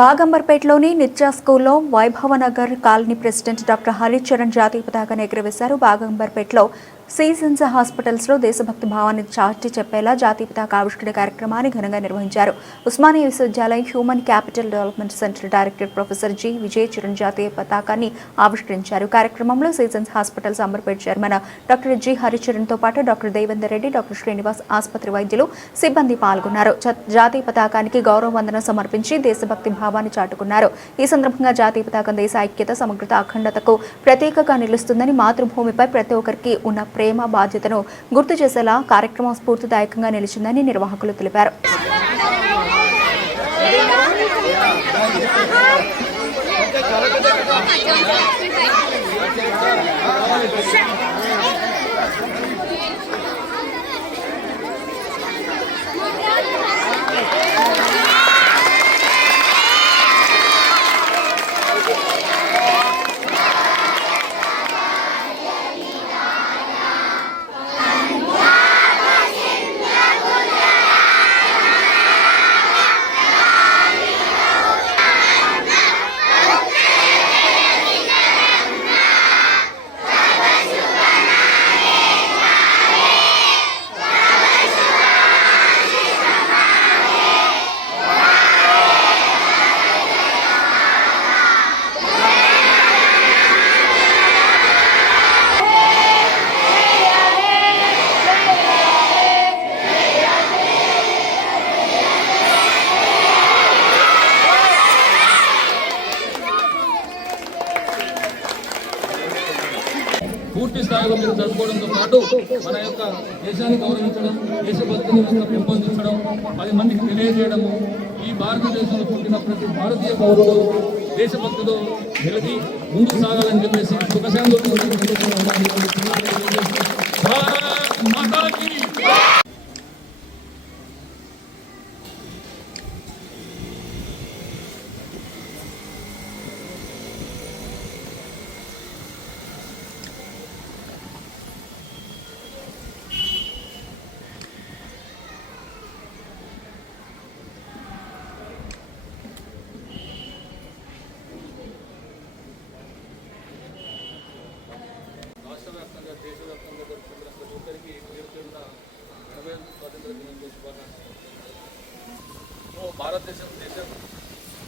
బాగంబర్పేటలోని నిత్య స్కూల్లో Vaibhavnagar colony president doctor Haricharan జాతీయ పతాకాన్ని ఎగురవేశారు. బాగంబర్పేటలో సీజన్స్ హాస్పిటల్స్లో దేశభక్తి భావాన్ని చాటి చెప్పేలా జాతీయ పతాక ఆవిష్కరణ కార్యక్రమాన్ని ఘనంగా నిర్వహించారు. ఉస్మానియా విశ్వవిద్యాలయం human capital development centre director professor G. Vijay Charan జాతీయ పతాకాన్ని ఆవిష్కరించారు. కార్యక్రమంలో seasons hospitals Amberpet chairman doctor G. హరిచరణ్తో పాటు డాక్టర్ దేవేందర్ రెడ్డి, డాక్టర్ శ్రీనివాస్, ఆసుపత్రి వైద్యులు, సిబ్బంది పాల్గొన్నారు. జాతీయ పతాకానికి గౌరవ వందనం సమర్పించి దేశభక్తి భావాన్ని చాటుకున్నారు. ఈ సందర్భంగా జాతీయ పతాకం దేశ ఐక్యత, సమగ్రత, అఖండతకు ప్రతీకగా నిలుస్తుందని, మాతృభూమిపై ప్రతి ఒక్కరికి ఉన్న ప్రేమ, బాధ్యతను గుర్తు చేసేలా కార్యక్రమం స్ఫూర్తిదాయకంగా నిలిచిందని నిర్వాహకులు తెలిపారు. పూర్తి స్థాయిలో మీరు జరుపుకోవడంతో పాటు మన యొక్క దేశాన్ని గౌరవించడం, దేశభక్తిని పెంపొందించడం, 10 మందికి తెలియజేయడము, ఈ భారతదేశంలో పుట్టిన ప్రతి భారతీయ పౌరుడు దేశభక్తితో నిలిచి ముందుకు సాగాలని చెప్పేసి సుఖశాంతులు దేశవ్యాప్తంగా జరుగుతున్న ప్రతి ఒక్కరికి పేరున్న 80వ స్వాతంత్ర దినోత్సవ శుభాకాంక్షలు. భారతదేశం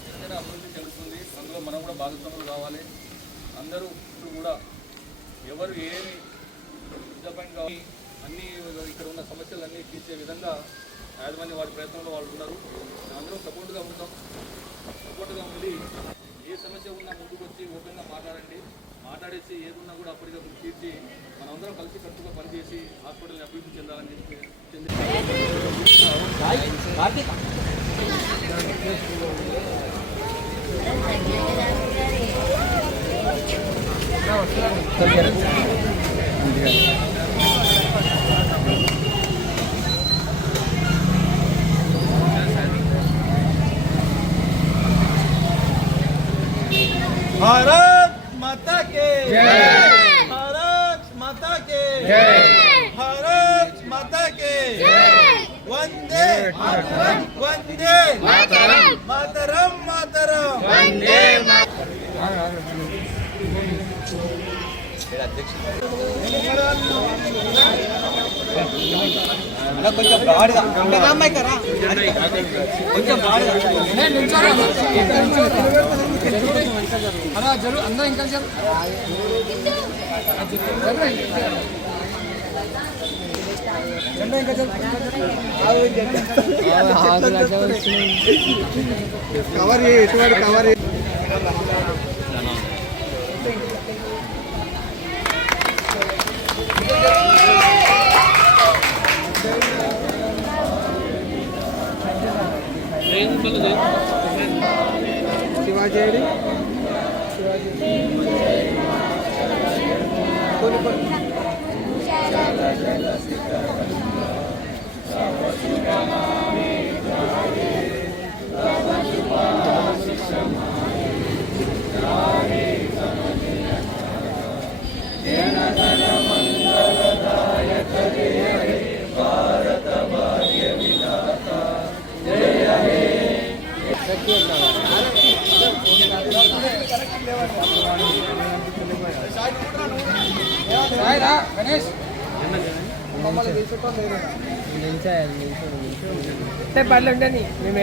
ఎక్కడైనా అభివృద్ధి చెందుతుంది, అందులో మనం కూడా భాగస్వాములు కావాలి. అందరూ కూడా ఎవరు ఏమి డిసప్పాయింట్ కావాలి, అన్నీ ఇక్కడ ఉన్న సమస్యలన్నీ తీర్చే విధంగా యాజమాన్య వారి ప్రయత్నంలో వాళ్ళు ఉన్నారు. అందరూ సపోర్ట్గా ఉంటాం. సపోర్ట్గా ఉండి ఏ సమస్య ఉన్నా ముందుకు వచ్చి ఓపెన్గా మాట్లాడేసి ఏదున్నా కూడా అప్పటికప్పుడు తీర్చి మనందరం కలిసి కట్టుగా పనిచేసి హాస్పిటల్ని అభివృద్ధి చెందాలని भारत माता के जय, भारत माता के जय, भारत माता के जय, वंदे मातरम, वंदे मातरम, मातरम मातरम, वंदे కొంచెం బ్రాడ్గా అమ్మాయి కరా కొంచెం బ్రాడ్గా అలా జరు అందరూ ఇంకా జరు జెండా ఇంకా జరు కవర్ ఎటువంటి కవర్ శివాజీ శివాజీ మమ్మల్ని తీసుకుంటాం లేదు పర్లు ఉండని మేము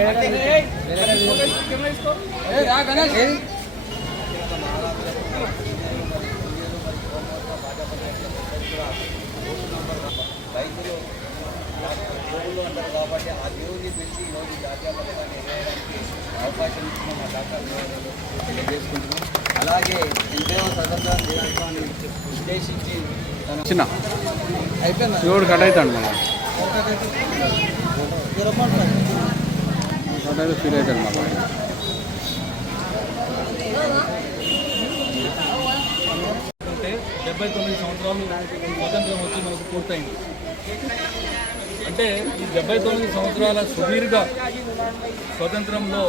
రైతులు దేవుళ్ళు అంటారు కాబట్టి ఆ దేవుడిని పిలిచి ఈరోజు జాతీయ పథకాన్ని ఎగరేయడానికి అవకాశం ఇచ్చిన మా డాక్టర్ తెలియజేసుకుంటున్నాం. అలాగే ఎంతో స్వతంత్ర దినోత్సవాన్ని ఉద్దేశించి చిన్న అయిపోయింది శివుడు కట్ అవుతాడు మన కట్ అయితే ఫీల్ అవుతాడు మాకు అంటే 79 సంవత్సరాలు స్వాతంత్రం వచ్చి మనకు పూర్తయింది. అంటే ఈ 79 సంవత్సరాల సుదీర్ఘ స్వతంత్రంలో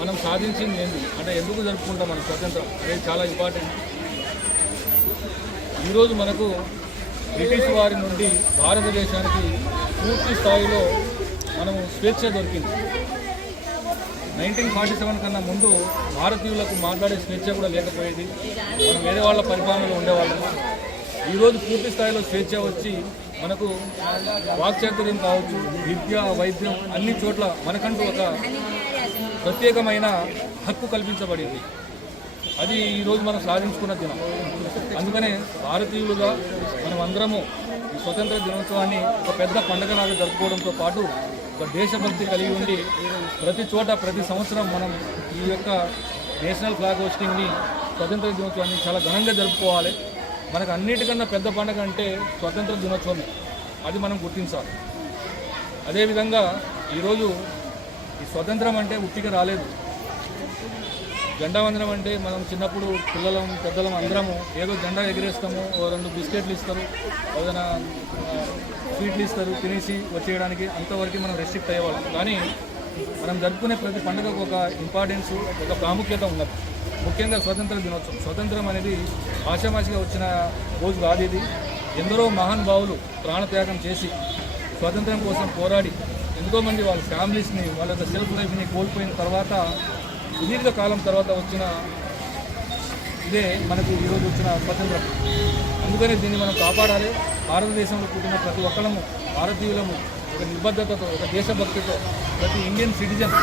మనం సాధించింది ఏంటి అంటే ఎందుకు జరుపుకుంటాం మన స్వతంత్రం అనేది చాలా ఇంపార్టెంట్. ఈరోజు మనకు బ్రిటిష్ వారి నుండి భారతదేశానికి పూర్తి స్థాయిలో మనము స్వేచ్ఛ దొరికింది. 1947 కన్నా ముందు భారతీయులకు మాట్లాడే స్వేచ్ఛ కూడా లేకపోయేది. మనం వేరే వాళ్ళ పరిపాలనలో ఉండేవాళ్ళము. ఈరోజు పూర్తి స్థాయిలో స్వేచ్ఛ వచ్చి మనకు వాక్చాతుర్యం కావచ్చు, విద్య, వైద్యం అన్ని చోట్ల మనకంటూ ఒక ప్రత్యేకమైన హక్కు కల్పించబడింది. అది ఈరోజు మనం సాధించుకున్న దినం. అందుకనే భారతీయులుగా మనం అందరము ఈ స్వతంత్ర దినోత్సవాన్ని ఒక పెద్ద పండుగలాగా జరుపుకోవడంతో పాటు ఒక దేశభక్తి కలిగి ఉండి ప్రతి చోట ప్రతి సంవత్సరం మనం ఈ యొక్క నేషనల్ ఫ్లాగ్ హోస్టింగ్ని స్వతంత్ర దినోత్సవాన్ని చాలా ఘనంగా జరుపుకోవాలి. మనకు అన్నిటికన్నా పెద్ద పండుగ అంటే స్వతంత్ర దినోత్సవమే. అది మనం గుర్తించాలి. అదేవిధంగా ఈరోజు ఈ స్వతంత్రం అంటే ఉట్టిగా రాలేదు. జెండా వందనం అంటే మనం చిన్నప్పుడు పిల్లలం పెద్దలం అందరము ఏదో జెండా ఎగిరేస్తాము, ఓ 2 బిస్కెట్లు ఇస్తారు, ఏదైనా స్వీట్లు ఇస్తారు, తినేసి వచ్చేయడానికి అంతవరకు మనం రెస్ట్రిక్ట్ అయ్యేవాళ్ళం. కానీ మనం జరుపుకునే ప్రతి పండుగకు ఒక ఇంపార్టెన్స్, ఒక ప్రాముఖ్యత ఉన్నది. ముఖ్యంగా స్వతంత్ర దినోత్సవం. స్వతంత్రం అనేది ఆషామాషిగా వచ్చిన రోజు కాదు. ఇది ఎందరో మహానుభావులు ప్రాణత్యాగం చేసి స్వతంత్రం కోసం పోరాడి ఎంతోమంది వాళ్ళ ఫ్యామిలీస్ని, వాళ్ళ యొక్క సెల్ఫ్ లైఫ్ని కోల్పోయిన తర్వాత సుదీర్ఘ కాలం తర్వాత వచ్చిన ఇదే మనకు ఈరోజు వచ్చిన స్వతంత్రం. అందుకని దీన్ని మనం కాపాడాలి. భారతదేశంలో పుట్టిన ప్రతి ఒక్కళ్ళము భారతీయులము ఒక నిబద్ధతతో, ఒక దేశభక్తితో, ప్రతి ఇండియన్ సిటిజన్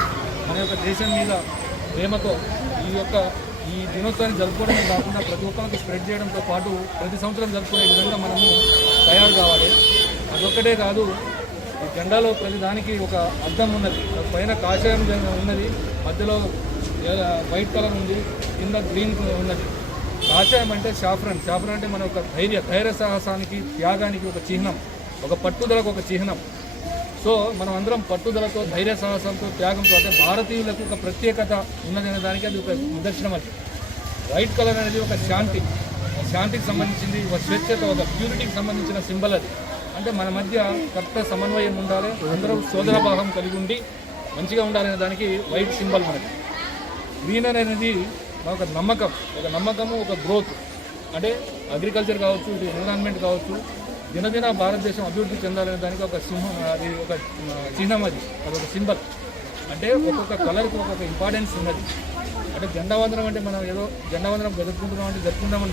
మన యొక్క దేశం మీద ప్రేమతో ఈ దినోత్సవాన్ని జరుపుకోవడమే కాకుండా ప్రతి ఒక్కరికి స్ప్రెడ్ చేయడంతో పాటు ప్రతి సంవత్సరం జరుపుకునే విధంగా మనము తయారు కావాలి. అదొక్కటే కాదు, ఈ జెండాలో ప్రతి దానికి ఒక అర్థం ఉన్నది. పైన కాషాయం ఉన్నది, మధ్యలో వైట్ కలర్ ఉంది, కింద గ్రీన్ ఉన్నది. కాషాయం అంటే సాఫ్రాన్. సాఫ్రాన్ అంటే మన ఒక ధైర్య సాహసానికి, త్యాగానికి ఒక చిహ్నం, ఒక పట్టుదలకు ఒక చిహ్నం. సో మనం అందరం పట్టుదలతో, ధైర్య సాహసంతో, త్యాగంతో, అంటే భారతీయులకు ఒక ప్రత్యేకత ఉన్నదనే దానికి అది ఒక నిదర్శనం. అది వైట్ కలర్ అనేది ఒక శాంతికి సంబంధించింది, ఒక స్వేచ్ఛత, ఒక ప్యూరిటీకి సంబంధించిన సింబల్. అది అంటే మన మధ్య కరెక్ట్ సమన్వయం ఉండాలి, అందరూ సోదరభావం కలిగి ఉండి మంచిగా ఉండాలనే దానికి వైట్ సింబల్ మనకి. గ్రీన్ అనేది ఒక నమ్మకము, ఒక గ్రోత్. అంటే అగ్రికల్చర్ కావచ్చు, ఇది ఎన్విరాన్మెంట్ కావచ్చు, దినదిన భారతదేశం అభివృద్ధి చెందాలనే దానికి ఒక సింహం, అది ఒక చిహ్నం. అదొక సింబల్. అంటే ఒక్కొక్క కలర్కి ఒక్కొక్క ఇంపార్టెన్స్ ఉన్నది. అంటే జెండా వందనం అంటే మనం ఏదో జెండా వందనం జరుపుకుంటున్నాం అంటే జరుపుకుందామని